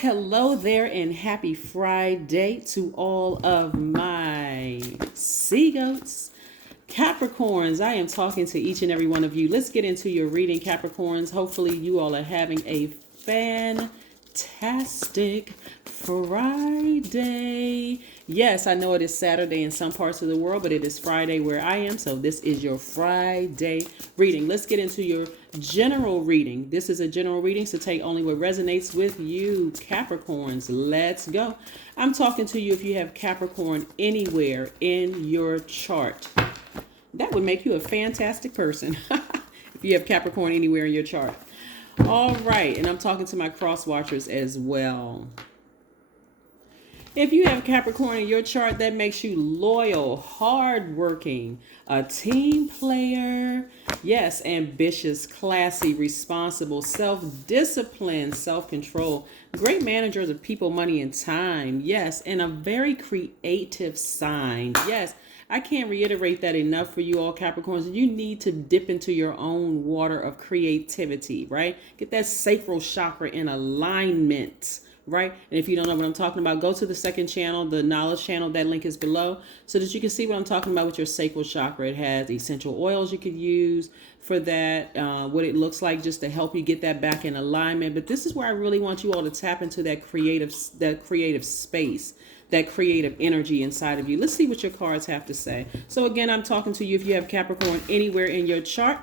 Hello there, and happy Friday to all of my sea goats. Capricorns, I am talking to each and every one of you. Let's get into your reading, Capricorns. Hopefully, you all are having a fantastic Friday. Yes, I know it is Saturday in some parts of the world, but it is Friday where I am. So this is your Friday reading. Let's get into your general reading. This is a general reading, so take only what resonates with you, Capricorns. Let's go. I'm talking to you if you have Capricorn anywhere in your chart. That would make you a fantastic person if you have Capricorn anywhere in your chart. All right, and I'm talking to my cross watchers as well. If you have Capricorn in your chart, that makes you loyal, hardworking, a team player, yes, ambitious, classy, responsible, self-disciplined, self-control, great managers of people, money, and time, yes, and a very creative sign, yes. I can't reiterate that enough for you all, Capricorns. You need to dip into your own water of creativity, right? Get that sacral chakra in alignment, right? And if you don't know what I'm talking about, go to the second channel, the knowledge channel. That link is below so that you can see what I'm talking about with your sacral chakra. It has essential oils you could use for that, what it looks like just to help you get that back in alignment. But this is where I really want you all to tap into that creative space, that creative energy inside of you. Let's see what your cards have to say. So again, I'm talking to you if you have Capricorn anywhere in your chart.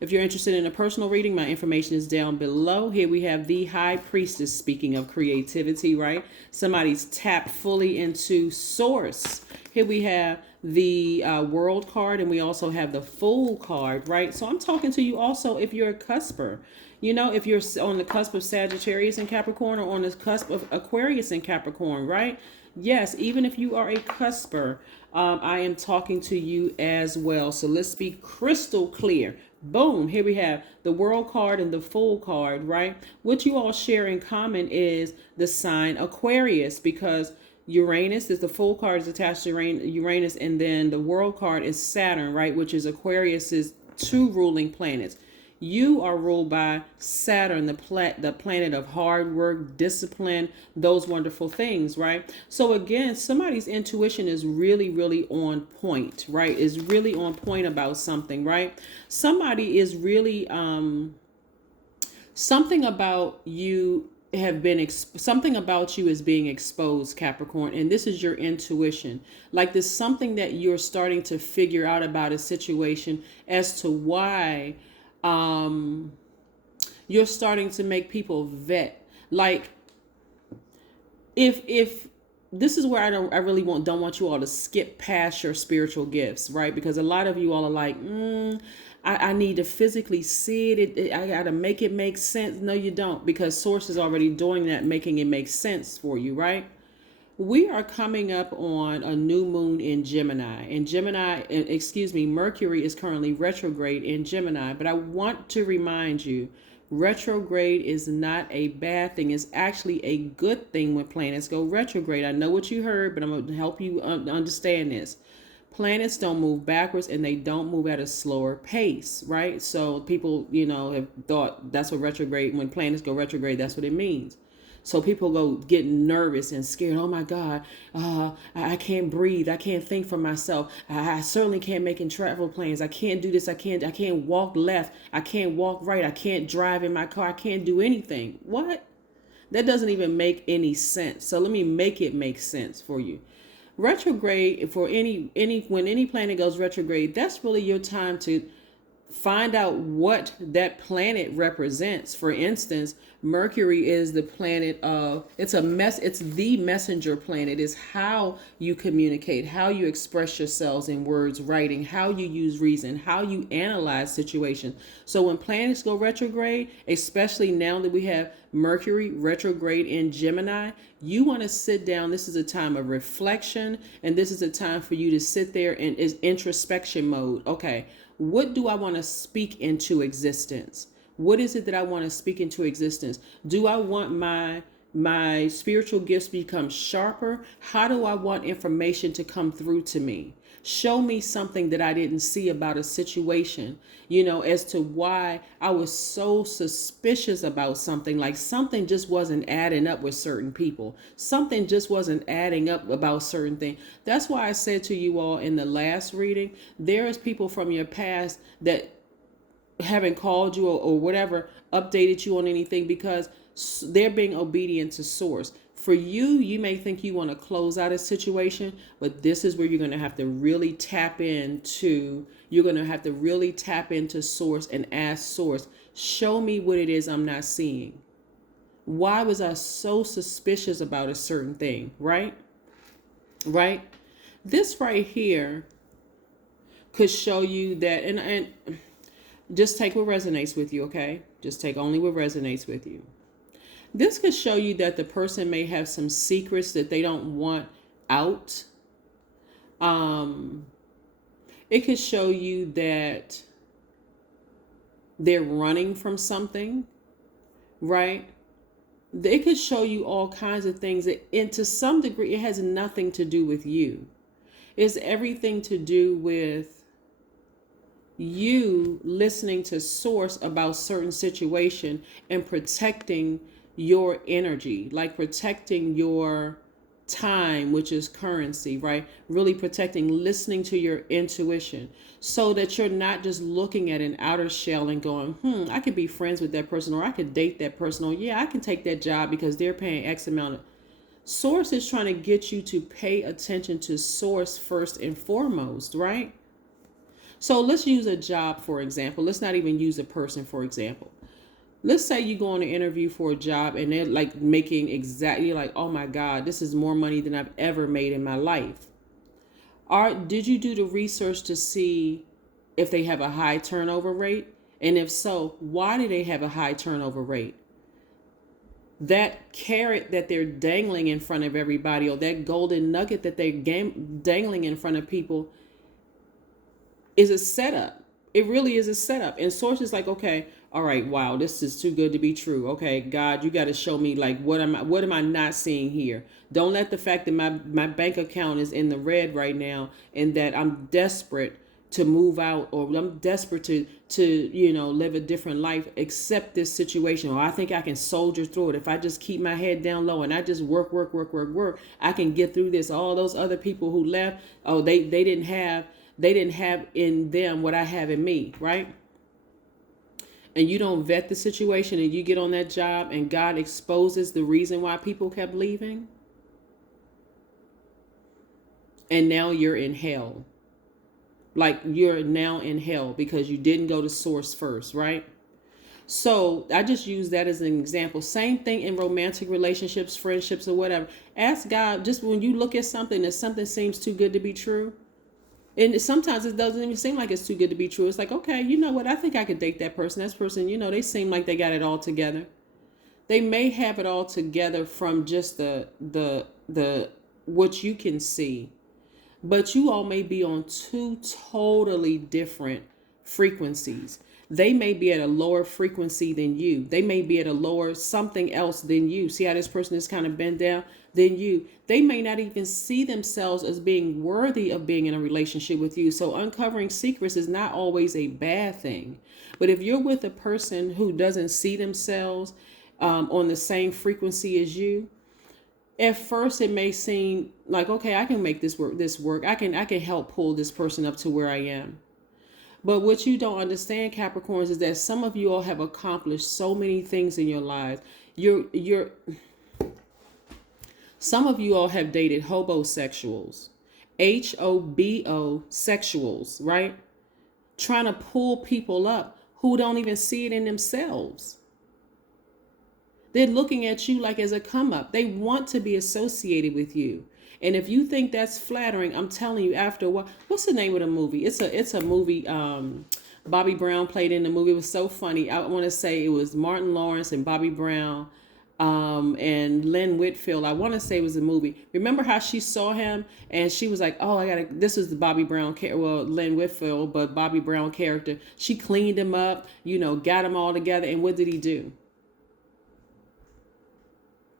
If you're interested in a personal reading, my information is down below. Here we have the High Priestess, speaking of creativity, right? Somebody's tapped fully into source. Here we have the World card, and we also have the Fool card, right? So I'm talking to you also if you're a cusper. You know, if you're on the cusp of Sagittarius and Capricorn, or on the cusp of Aquarius and Capricorn, right? Yes, even if you are a cusper, I am talking to you as well. So let's be crystal clear. Boom, here we have the World card and the Fool card, right? What you all share in common is the sign Aquarius, because Uranus is the Fool card is attached to Uranus, and then the World card is Saturn, right? Which is Aquarius's two ruling planets. You are ruled by Saturn, the planet of hard work, discipline, those wonderful things, right? So again, somebody's intuition is really, really on point, right? Is really on point about something, right? Somebody is really, something about you something about you is being exposed, Capricorn, and this is your intuition. Like there's something that you're starting to figure out about a situation as to why you're starting to make people vet. Like if this is where I really don't want you all to skip past your spiritual gifts, right? Because a lot of you all are like, I need to physically see it. I got to make it make sense. No, you don't, because source is already doing that, making it make sense for you, right? We are coming up on a new moon in Gemini. Mercury is currently retrograde in Gemini. But I want to remind you, retrograde is not a bad thing. It's actually a good thing when planets go retrograde. I know what you heard, but I'm going to help you understand this. Planets don't move backwards, and they don't move at a slower pace, right? So people, have thought that's what retrograde, when planets go retrograde, that's what it means. So people go get nervous and scared. Oh my God, I can't breathe. I can't think for myself. I certainly can't make travel plans. I can't do this. I can't walk left. I can't walk right. I can't drive in my car. I can't do anything. What? That doesn't even make any sense. So let me make it make sense for you. Retrograde, for when any planet goes retrograde, that's really your time to find out what that planet represents. For instance, Mercury is the planet of, it's the messenger planet. It's how you communicate, how you express yourselves in words, writing, how you use reason, how you analyze situations. So when planets go retrograde, especially now that we have Mercury retrograde in Gemini, you want to sit down. This is a time of reflection, and this is a time for you to sit there and is introspection mode. Okay, what do I want to speak into existence? What is it that I want to speak into existence? Do I want my spiritual gifts to become sharper? How do I want information to come through to me? Show me something that I didn't see about a situation, as to why I was so suspicious about something. Like something just wasn't adding up with certain people. Something just wasn't adding up about certain things. That's why I said to you all in the last reading, there is people from your past that haven't called you or whatever, updated you on anything because they're being obedient to source. For you, you may think you want to close out a situation, but this is where you're going to have to really tap into. You're going to have to really tap into source and ask source, show me what it is I'm not seeing. Why was I so suspicious about a certain thing, right? Right? This right here could show you that, and just take what resonates with you, okay? Just take only what resonates with you. This could show you that the person may have some secrets that they don't want out. It could show you that they're running from something, right? It could show you all kinds of things that, and to some degree, it has nothing to do with you. It's everything to do with you listening to source about certain situation and protecting your energy, like protecting your time, which is currency, right? Really protecting, listening to your intuition so that you're not just looking at an outer shell and going, I could be friends with that person, or I could date that person, or yeah, I can take that job because they're paying X amount. Source is trying to get you to pay attention to source first and foremost, right? So let's use a job, for example. Let's not even use a person, for example. Let's say you go on an interview for a job and they're like making exactly like, oh my God, this is more money than I've ever made in my life. Did you do the research to see if they have a high turnover rate? And if so, why do they have a high turnover rate? That carrot that they're dangling in front of everybody, or that golden nugget that they're dangling in front of people, is a setup. It really is a setup. And source is like, okay, all right, wow, this is too good to be true. Okay, God, you got to show me like what am I not seeing here? Don't let the fact that my bank account is in the red right now and that I'm desperate to move out, or I'm desperate to live a different life, accept this situation, or I think I can soldier through it. If I just keep my head down low and I just work, I can get through this. All those other people who left, oh, they didn't have in them what I have in me, right? And you don't vet the situation and you get on that job and God exposes the reason why people kept leaving. And now you're in hell. Like you're now in hell because you didn't go to source first, right? So I just use that as an example. Same thing in romantic relationships, friendships, or whatever. Ask God, just when you look at something and something seems too good to be true. And sometimes it doesn't even seem like it's too good to be true. It's like, okay, you know what? I think I could date that person. That person, they seem like they got it all together. They may have it all together from just the what you can see. But you all may be on two totally different frequencies. They may be at a lower frequency than you. They may be at a lower something else than you. See how this person is kind of bent down than you. They may not even see themselves as being worthy of being in a relationship with you. So uncovering secrets is not always a bad thing. But if you're with a person who doesn't see themselves on the same frequency as you, at first it may seem like, okay, I can make this work. I can help pull this person up to where I am. But what you don't understand, Capricorns, is that some of you all have accomplished so many things in your lives. Some of you all have dated hobosexuals, HOBO sexuals, right? Trying to pull people up who don't even see it in themselves. They're looking at you like as a come up. They want to be associated with you. And if you think that's flattering, I'm telling you, after a while, what's the name of the movie? It's a movie. Bobby Brown played in the movie. It was so funny. I want to say it was Martin Lawrence and Bobby Brown and Lynn Whitfield. I want to say it was a movie. Remember how she saw him and she was like, oh, this is the Bobby Brown, Lynn Whitfield, but Bobby Brown character. She cleaned him up, got him all together. And what did he do?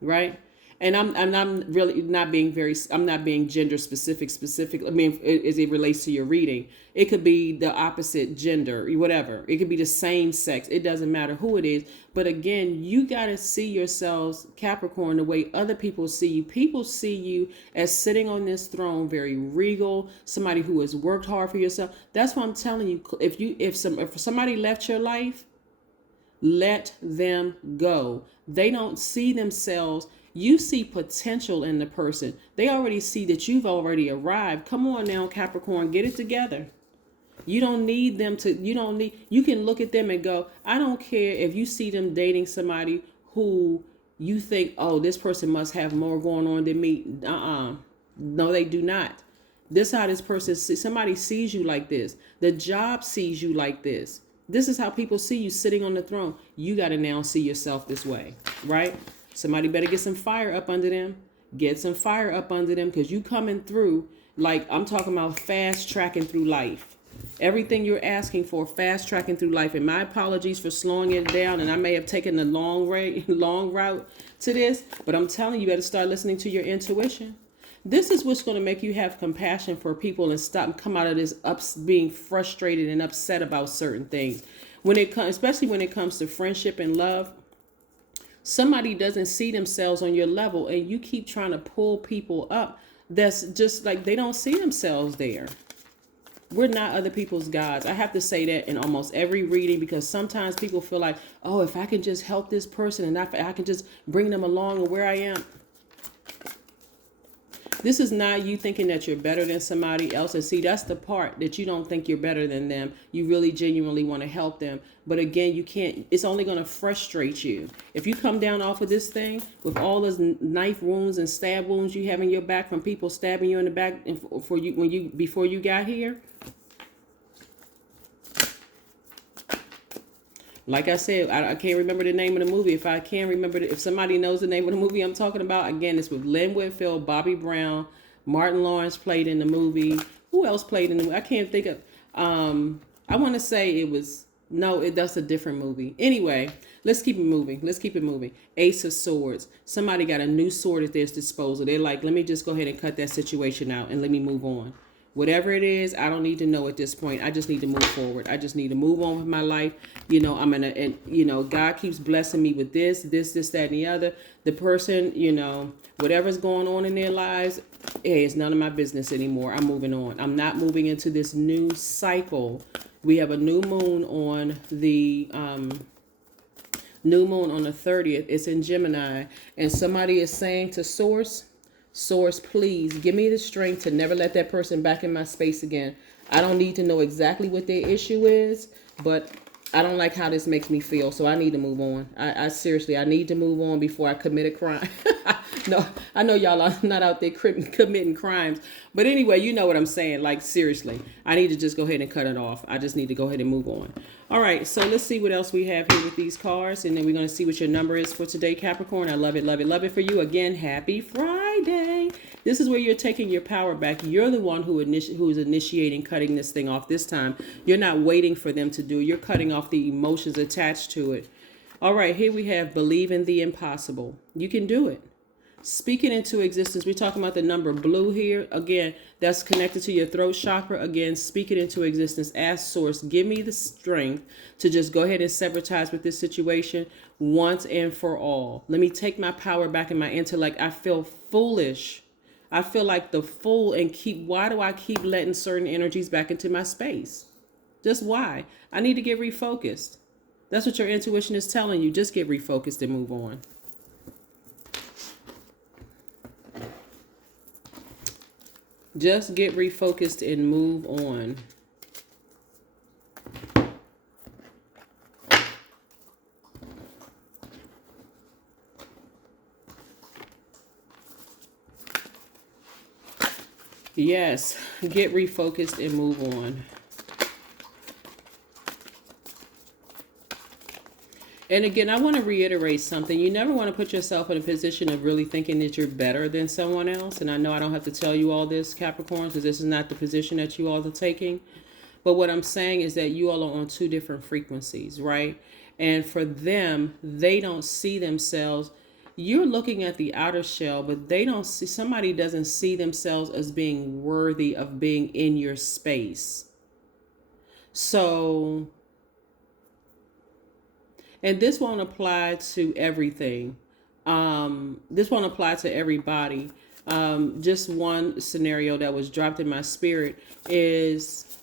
Right? And I'm really not being I'm not being gender specific. I mean, as it relates to your reading, it could be the opposite gender, whatever. It could be the same sex. It doesn't matter who it is. But again, you got to see yourselves, Capricorn, the way other people see you. People see you as sitting on this throne, very regal, somebody who has worked hard for yourself. That's why I'm telling you, if somebody left your life, let them go. They don't see themselves. You see potential in the person. They already see that you've already arrived. Come on now, Capricorn, get it together. You don't need them to, you can look at them and go, I don't care if you see them dating somebody who you think, oh, this person must have more going on than me. No, they do not. This is how this person, somebody sees you like this. The job sees you like this. This is how people see you sitting on the throne. You got to now see yourself this way, right? Somebody better get some fire up under them. Get some fire up under them, because you coming through, like I'm talking about fast tracking through life. Everything you're asking for, fast tracking through life. And my apologies for slowing it down. And I may have taken the long route to this, but I'm telling you, you better start listening to your intuition. This is what's going to make you have compassion for people and stop, come out of this being frustrated and upset about certain things. When it comes, especially when it comes to friendship and love, somebody doesn't see themselves on your level and you keep trying to pull people up. That's just like they don't see themselves there. We're not other people's gods. I have to say that in almost every reading, because sometimes people feel like, oh, if I can just help this person and I can just bring them along and where I am. This is not you thinking that you're better than somebody else. And see, that's the part that you don't think you're better than them. You really genuinely want to help them. But again, you can't, it's only going to frustrate you. If you come down off of this thing with all those knife wounds and stab wounds you have in your back from people stabbing you in the back and before you got here. Like I said, I can't remember the name of the movie. If I can remember, if somebody knows the name of the movie I'm talking about, again, it's with Lynn Whitfield, Bobby Brown, Martin Lawrence played in the movie. Who else played in the movie? I can't think of. I want to say it was, no, that's a different movie. Anyway, let's keep it moving. Ace of Swords. Somebody got a new sword at their disposal. They're like, let me just go ahead and cut that situation out and let me move on. Whatever it is, I don't need to know at this point. I just need to move forward. I just need to move on with my life. God keeps blessing me with this, that, and the other. The person, whatever's going on in their lives, hey, it's none of my business anymore. I'm moving on. I'm not moving into this new cycle. We have a new moon on the 30th. It's in Gemini. And somebody is saying to Source, please give me the strength to never let that person back in my space again. I don't need to know exactly what their issue is, but I don't like how this makes me feel, so I need to move on. I seriously, I need to move on before I commit a crime. No, I know y'all are not out there committing crimes, but anyway, you know what I'm saying. Like, seriously, I need to just go ahead and cut it off. I just need to go ahead and move on. All right, so let's see what else we have here with these cards, and then we're going to see what your number is for today, Capricorn. I love it, love it, love it for you. Again, happy Friday. This is where you're taking your power back. You're the one who is initiating cutting this thing off this time. You're not waiting for them to do it. You're cutting off the emotions attached to it. All right, here we have believe in the impossible. You can do it. Speak it into existence. We're talking about the number blue here. Again, that's connected to your throat chakra. Again, speak it into existence. Ask Source, give me the strength to just go ahead and sever ties with this situation once and for all. Let me take my power back in my intellect. I feel foolish. I feel like the fool and why do I keep letting certain energies back into my space? Just why? I need to get refocused. That's what your intuition is telling you. Just get refocused and move on. Just get refocused and move on. Yes, get refocused and move on. And again, I want to reiterate something. You never want to put yourself in a position of really thinking that you're better than someone else. And I know I don't have to tell you all this, Capricorns, because this is not the position that you all are taking. But what I'm saying is that you all are on two different frequencies, right? And for them, they don't see themselves. you're looking at the outer shell, but somebody doesn't see themselves as being worthy of being in your space. So, and this won't apply to everything. This won't apply to everybody. Just one scenario that was dropped in my spirit is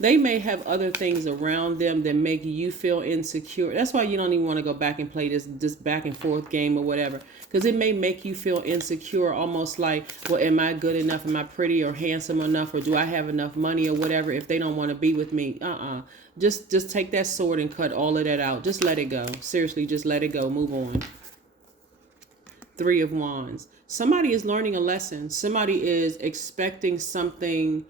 they may have other things around them that make you feel insecure. That's why you don't even want to go back and play this back and forth game or whatever. Because it may make you feel insecure, almost like, well, am I good enough? Am I pretty or handsome enough? Or do I have enough money or whatever if they don't want to be with me? Just take that sword and cut all of that out. Just let it go. Seriously, just let it go. Move on. 3 of Wands. Somebody is learning a lesson. Somebody is expecting something.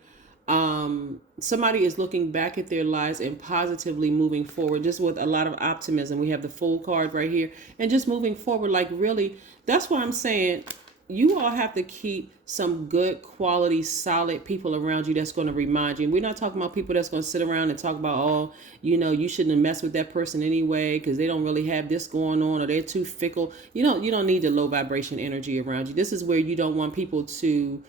Somebody is looking back at their lives and positively moving forward, just with a lot of optimism. We have the Fool card right here, and just moving forward. Like, really, that's why I'm saying you all have to keep some good quality, solid people around you that's going to remind you. And we're not talking about people that's going to sit around and talk about, oh, you know, you shouldn't mess with that person anyway because they don't really have this going on, or they're too fickle. You don't need the low vibration energy around you. This is where you don't want people to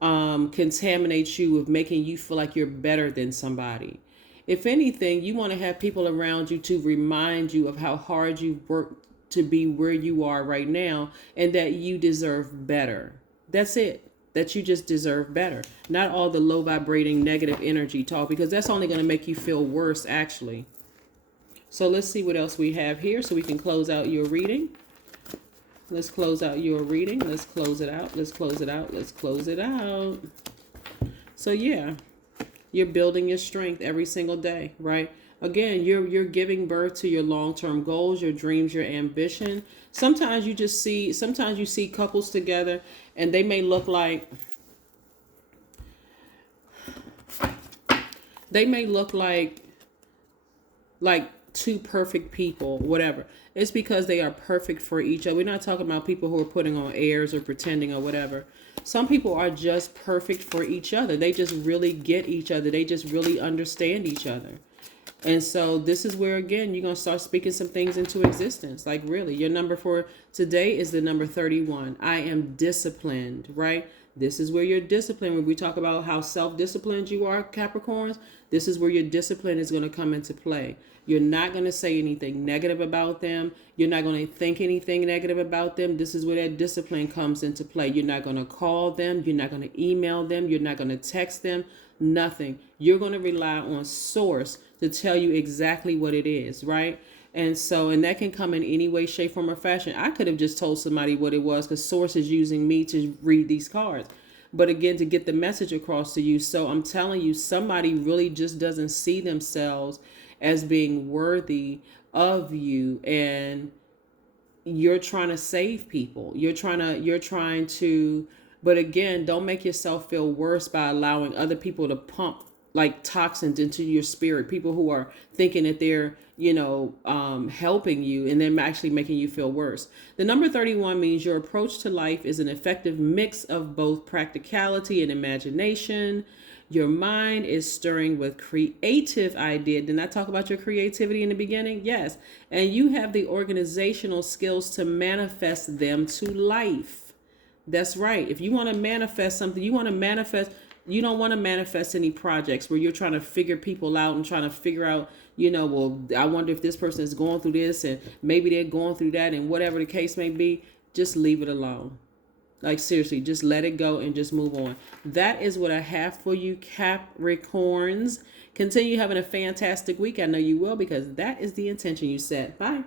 contaminate you with making you feel like you're better than somebody. If anything, you want to have people around you to remind you of how hard you've worked to be where you are right now, and that you deserve better. That's it. That you just deserve better. Not all the low vibrating negative energy talk, because that's only going to make you feel worse, actually. So let's see what else we have here so we can close out your reading. Let's close out your reading. Let's close it out. Let's close it out. Let's close it out. So yeah, you're building your strength every single day, right? Again, you're giving birth to your long-term goals, your dreams, your ambition. Sometimes you see couples together and they may look like two perfect people, whatever. It's because they are perfect for each other. We're not talking about people who are putting on airs or pretending or whatever. Some people are just perfect for each other. They just really get each other. They just really understand each other. And so this is where, again, you're going to start speaking some things into existence. Like, really, your number for today is the number 31. I am disciplined, right? This is where you're disciplined. When we talk about how self-disciplined you are, Capricorns, this is where your discipline is going to come into play. You're not going to say anything negative about them. You're not going to think anything negative about them. This is where that discipline comes into play. You're not going to call them. You're not going to email them. You're not going to text them. Nothing. You're going to rely on source to tell you exactly what it is, right? And that can come in any way, shape, form, or fashion. I could have just told somebody what it was because source is using me to read these cards. But again, to get the message across to you. So I'm telling you, somebody really just doesn't see themselves as being worthy of you, and you're trying to save people. You're trying to, but again, don't make yourself feel worse by allowing other people to pump like toxins into your spirit. People who are thinking that they're, helping you, and then actually making you feel worse. The number 31 means your approach to life is an effective mix of both practicality and imagination. Your mind is stirring with creative ideas. Didn't I talk about your creativity in the beginning? Yes. And you have the organizational skills to manifest them to life. That's right. If you want to manifest something, you don't want to manifest any projects where you're trying to figure people out and trying to figure out, well, I wonder if this person is going through this and maybe they're going through that, and whatever the case may be, just leave it alone. Like, seriously, just let it go and just move on. That is what I have for you, Capricorns. Continue having a fantastic week. I know you will, because that is the intention you set. Bye.